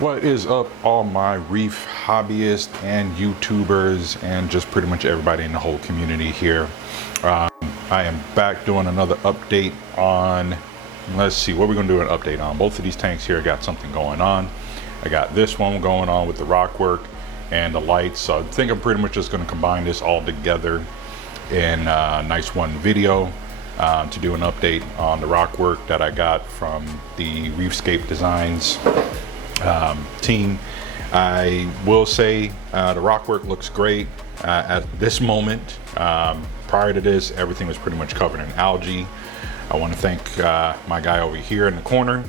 What is up, all my reef hobbyists and YouTubers and just pretty much everybody in the whole community here. I am back doing another update on, let's see, what we're going to do an update on. Both of these tanks here got something going on. I got this one going on with the rock work and the lights. So I think I'm pretty much just going to combine this all together in a nice one video to do an update on the rock work that I got from the Reef Scape Designs team. I will say the rock work looks great at this moment. Prior to this, everything was pretty much covered in algae. I want to thank my guy over here in the corner.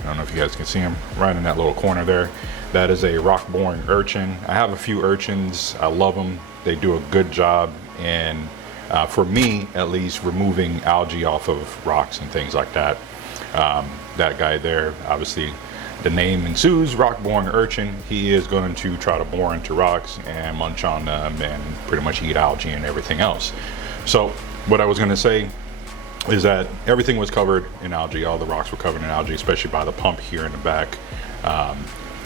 I don't know if you guys can see him right in that little corner there. That is a rock boring urchin. I have a few urchins. I love them. They do a good job in, for me at least, removing algae off of rocks and things like that. That guy there, obviously, the name ensues, rock boring urchin. He is going to try to bore into rocks and munch on them and pretty much eat algae and everything else. So what I was going to say is that everything was covered in algae. All the rocks were covered in algae, especially by the pump here in the back.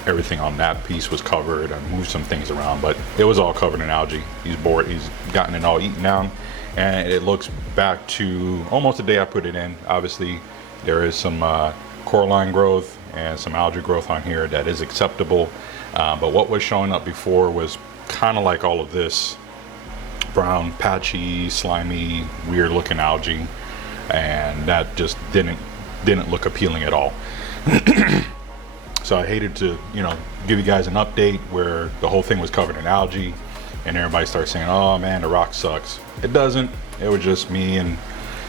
Everything on that piece was covered. I moved some things around, but it was all covered in algae. He's bored. He's gotten it all eaten down, and it looks back to almost the day I put it in. Obviously, there is some coralline growth and some algae growth on here that is acceptable, but what was showing up before was kind of like all of this brown, patchy, slimy, weird looking algae, and that just didn't look appealing at all. So I hated to, give you guys an update where the whole thing was covered in algae and everybody starts saying, oh man, the rock sucks. It doesn't. It was just me and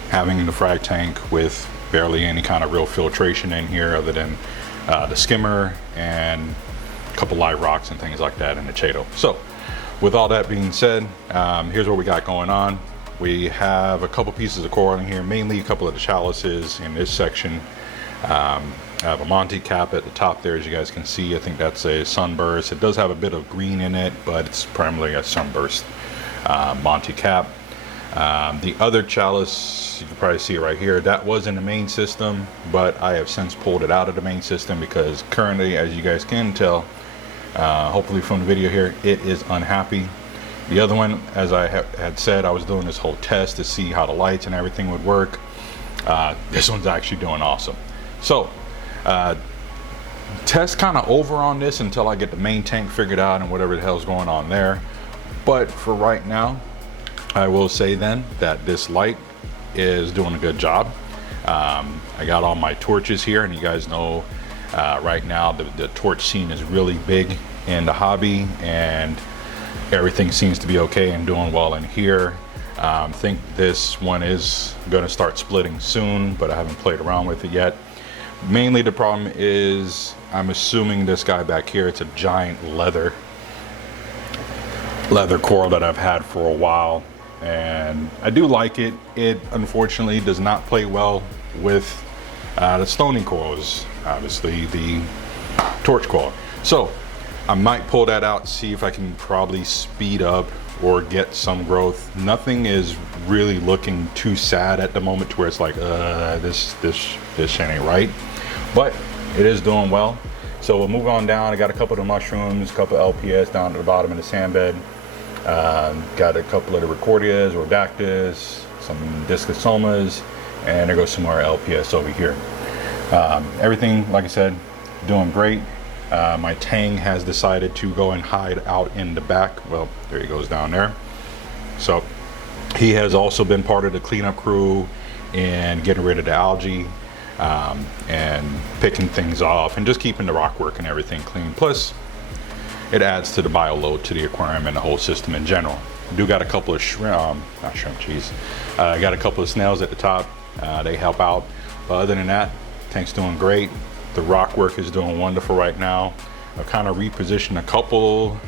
having the frag tank with barely any kind of real filtration in here other than the skimmer and a couple live rocks and things like that in the Chato. So with all that being said, here's what we got going on. We have a couple pieces of coral in here, mainly a couple of the chalices in this section. I have a Monty cap at the top there, as you guys can see. I think that's a sunburst. It does have a bit of green in it, but it's primarily a sunburst Monty cap. The other chalice, you can probably see it right here, that was in the main system, but I have since pulled it out of the main system because currently, as you guys can tell, hopefully from the video here, it is unhappy. The other one, as I had said, I was doing this whole test to see how the lights and everything would work. This one's actually doing awesome. So, test kind of over on this until I get the main tank figured out and whatever the hell's going on there. But for right now, I will say then that this light is doing a good job. I got all my torches here, and you guys know right now the torch scene is really big in the hobby, and everything seems to be okay and doing well in here. I think this one is going to start splitting soon, but I haven't played around with it yet. Mainly the problem is, I'm assuming this guy back here, it's a giant leather coral that I've had for a while, and I do like it. It unfortunately does not play well with the stony corals, obviously the torch coral. So I might pull that out, see if I can probably speed up or get some growth. Nothing is really looking too sad at the moment to where it's like this shit ain't right, but it is doing well. So we'll move on down. I got a couple of the mushrooms, a couple of LPS down to the bottom of the sand bed. Got a couple of the Recordias, Rhodactis, some Discosomas, and there goes some more LPS over here. Everything, like I said, doing great. My Tang has decided to go and hide out in the back. Well, there he goes down there. So he has also been part of the cleanup crew and getting rid of the algae and picking things off and just keeping the rock work and everything clean. Plus, it adds to the bio load to the aquarium and the whole system in general. I do got a couple of I got a couple of snails at the top. They help out. But other than that, tank's doing great. The rock work is doing wonderful right now. I've kind of repositioned a couple,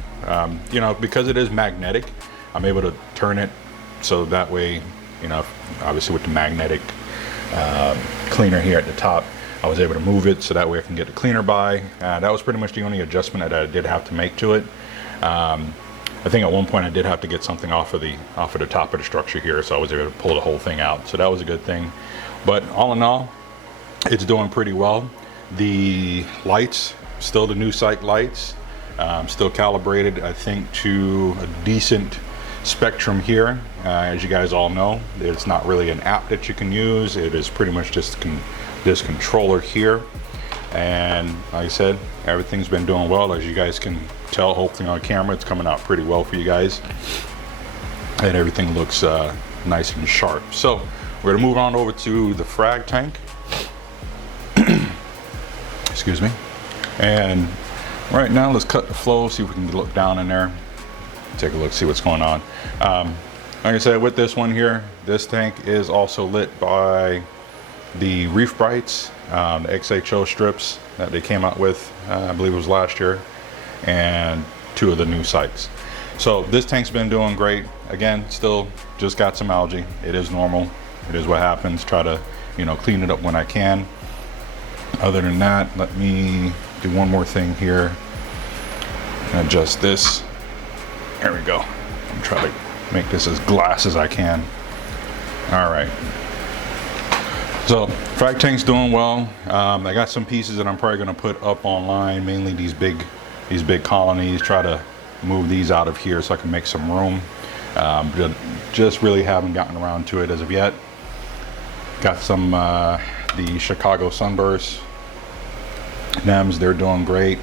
because it is magnetic, I'm able to turn it so that way, obviously with the magnetic cleaner here at the top, I was able to move it so that way I can get the cleaner by. That was pretty much the only adjustment that I did have to make to it. I think at one point I did have to get something off of the top of the structure here, so I was able to pull the whole thing out. So that was a good thing. But all in all, it's doing pretty well. The lights still the Noopsyche lights, still calibrated, I think, to a decent spectrum here. As you guys all know, it's not really an app that you can use. It is pretty much just this controller here. And like I said, everything's been doing well. As you guys can tell, hopefully on camera, it's coming out pretty well for you guys. And everything looks nice and sharp. So we're gonna move on over to the frag tank. Excuse me. And right now, let's cut the flow, see if we can look down in there. Take a look, see what's going on. Like I said, with this one here, this tank is also lit by the Reef Brights, the XHO strips that they came out with, I believe it was last year, and 2 of the Noopsyches. So this tank's been doing great. Again, still just got some algae. It is normal. It is what happens. Try to, you know, clean it up when I can. Other than that, let me do one more thing here. Adjust this. There we go. I'm trying to make this as glass as I can. All right. So frag tank's doing well. I got some pieces that I'm probably going to put up online, mainly these big colonies. Try to move these out of here so I can make some room. Just really haven't gotten around to it as of yet. Got some the Chicago Sunburst Nems. They're doing great.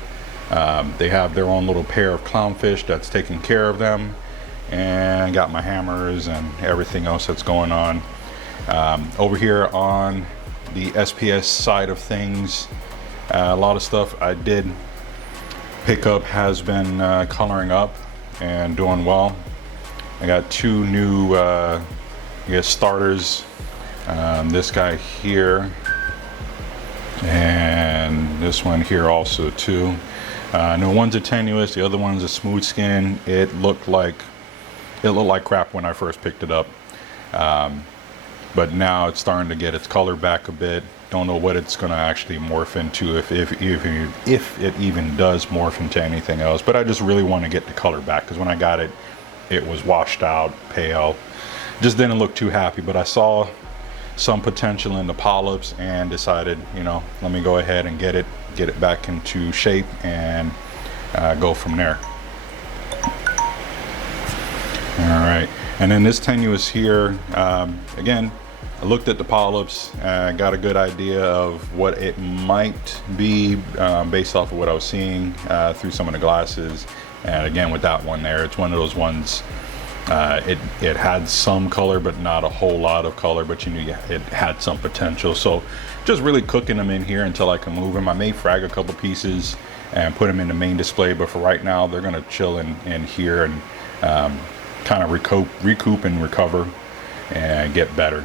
They have their own little pair of clownfish that's taking care of them, and got my hammers and everything else that's going on. Over here on the SPS side of things, a lot of stuff I did pick up has been coloring up and doing well. I got 2 new I guess starters, this guy here and this one here also too. No, one's a tenuous, the other one's a smooth skin. It looked like crap when I first picked it up, but now it's starting to get its color back a bit. Don't know what it's going to actually morph into, if it even does morph into anything else. But I just really want to get the color back, because when I got it, it was washed out, pale, just didn't look too happy. But I saw some potential in the polyps and decided, you know, let me go ahead and get it back into shape and go from there. All right, and then this tenuous here, again, I looked at the polyps, got a good idea of what it might be based off of what I was seeing through some of the glasses. And again, with that one there, it's one of those ones, it had some color, but not a whole lot of color, but you knew it had some potential. So just really cooking them in here until I can move them. I may frag a couple pieces and put them in the main display, but for right now, they're gonna chill in here and kind of recoup and recover and get better.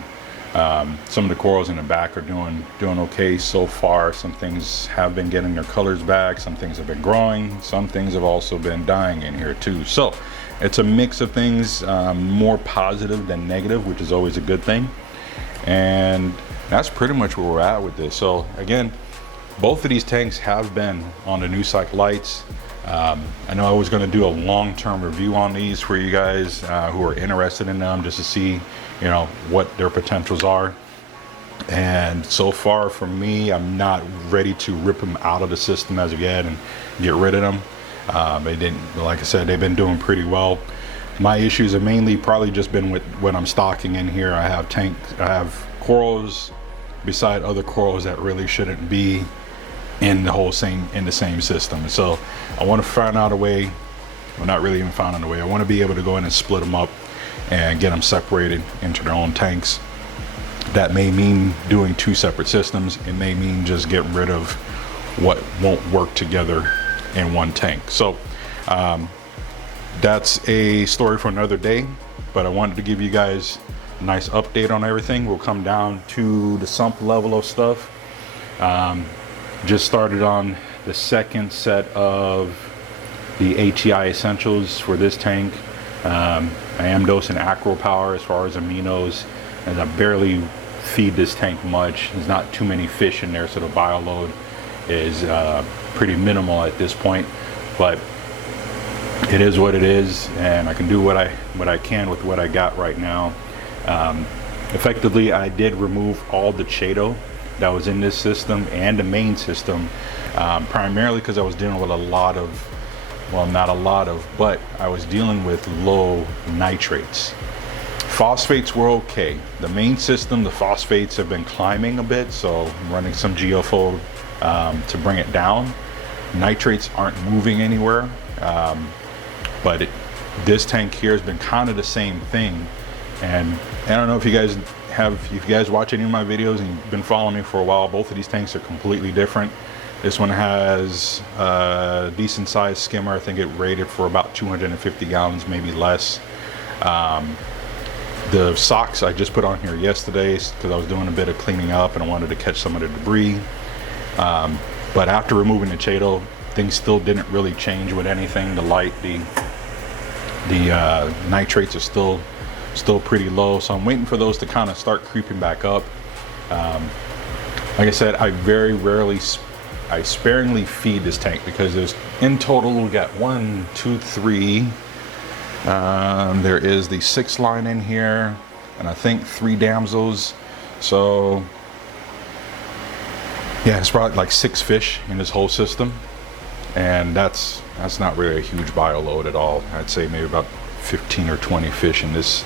Some of the corals in the back are doing okay so far. Some things have been getting their colors back, some things have been growing, some things have also been dying in here too. So it's a mix of things, more positive than negative, which is always a good thing. And that's pretty much where we're at with this. So again, both of these tanks have been on the Noopsyche lights. I know I was going to do a long-term review on these for you guys who are interested in them, just to see, you know, what their potentials are. And so far for me, I'm not ready to rip them out of the system as of yet and get rid of them. They didn't, like I said, they've been doing pretty well. My issues have mainly probably just been with what I'm stocking in here. I have corals beside other corals that really shouldn't be in the same system. So I want to find out a way, well, not really even finding a way, I want to be able to go in and split them up and get them separated into their own tanks. That may mean doing 2 separate systems. It may mean just getting rid of what won't work together in one tank. So that's a story for another day, but I wanted to give you guys a nice update on everything. We'll come down to the sump level of stuff. Just started on the second set of the ATI essentials for this tank. I am dosing acro power as far as aminos, as I barely feed this tank much. There's not too many fish in there, so the bio load is pretty minimal at this point, but it is what it is, and I can do what I can with what I got right now. Effectively, I did remove all the Chaeto that was in this system and the main system, primarily because I was dealing with a lot of, well, not a lot of, but I was dealing with low nitrates. Phosphates were okay. The main system, the phosphates have been climbing a bit, so I'm running some geofo to bring it down. Nitrates aren't moving anywhere, but this tank here has been kind of the same thing. And I don't know if you guys watch any of my videos and you've been following me for a while, both of these tanks are completely different. This one has a decent sized skimmer. I think it rated for about 250 gallons, maybe less. The socks I just put on here yesterday because I was doing a bit of cleaning up and I wanted to catch some of the debris. But after removing the Chaeto, things still didn't really change with anything. The light, the nitrates are still pretty low, so I'm waiting for those to kind of start creeping back up. Like I said, I sparingly feed this tank because there's, in total, we got 1, 2, 3. There is the 6 line in here, and I think 3 damsels. So yeah, it's probably like 6 fish in this whole system, and that's not really a huge bio load at all. I'd say maybe about 15 or 20 fish in this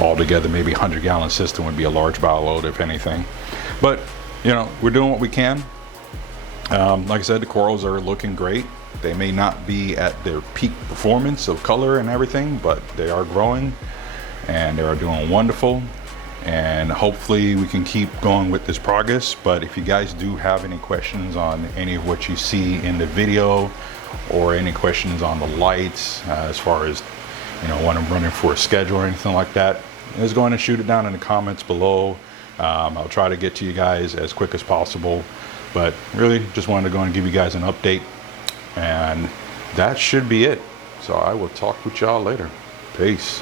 altogether. Maybe 100-gallon system would be a large bio load, if anything. But you know, we're doing what we can. Like I said, the corals are looking great. They may not be at their peak performance of color and everything, but they are growing and they are doing wonderful. And hopefully we can keep going with this progress. But if you guys do have any questions on any of what you see in the video, or any questions on the lights, as far as, you know, when I'm running for a schedule or anything like that, just go ahead and shoot it down in the comments below. I'll try to get to you guys as quick as possible. But really just wanted to go and give you guys an update, and that should be it. So I will talk with y'all later. Peace.